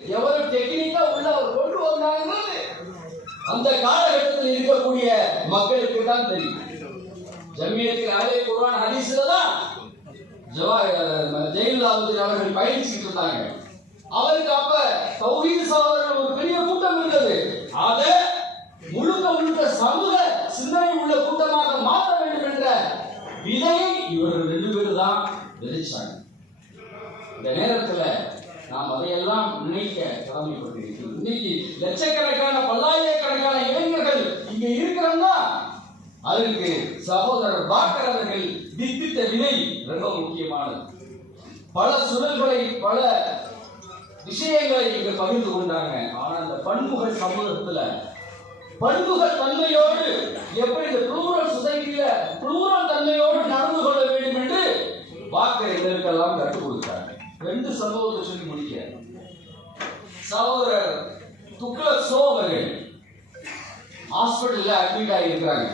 எவ்வளவு டெக்னிக்கா உள்ள அவர் கொண்டு வந்தாங்க அந்த காலகட்டத்தில் இருக்கக்கூடிய மக்களுக்கு தான் தெரியும். ஜமியத்தில் அலே குர்ஆன் ஹதீஸ்ல தான் ஜெயலலிதாவுக்கு அவர்கள் பயணிச்சுட்டு இருந்தாங்க. அவருக்கு அப்ப தௌஹீத் சகோதரர்கள் ஒரு பெரிய கூட்டம் இருந்தது. அதை முழுக்க சமூக சிந்தனை உள்ள கூட்டமாக மாற்ற வேண்டும் என்ற விதையை இவர்கள் 2 பேரும் தான் விதைச்சாங்க. இந்த நேரத்தில் நாம் அதையெல்லாம் நினைக்க கடமைப்பட்டிருக்கிறோம். இன்னைக்கு லட்சக்கணக்கான பல்லாயிரக்கணக்கான இளைஞர்கள் இங்க இருக்கிறோம்னா அதற்கு சகோதரர் பாக்கர் அவர்கள் வித்திட்ட விதை ரொம்ப முக்கியமானது. பல சுழல்களை பல விஷயங்களை இங்க பகிர்ந்து கொண்டாங்க. ஆனா அந்த பன்முக சமூகத்துல பன்முக தன்மையோடு எப்படி இந்த ப்ளூரல் சொசைட்டியில ப்ளூரல் தன்மையோடு நடந்து கொள்ள வேண்டும் என்று பாக்கர் இதற்கெல்லாம் கற்றுக் கொடுத்தாங்க. 2 சம்பவத்தை சொல்லி முடிக்க, சகோதரர் துக்ளக் ஷோ அவர்கள் ஹாஸ்பிட்டல்ல அட்மிட் ஆகியிருக்கிறாங்க.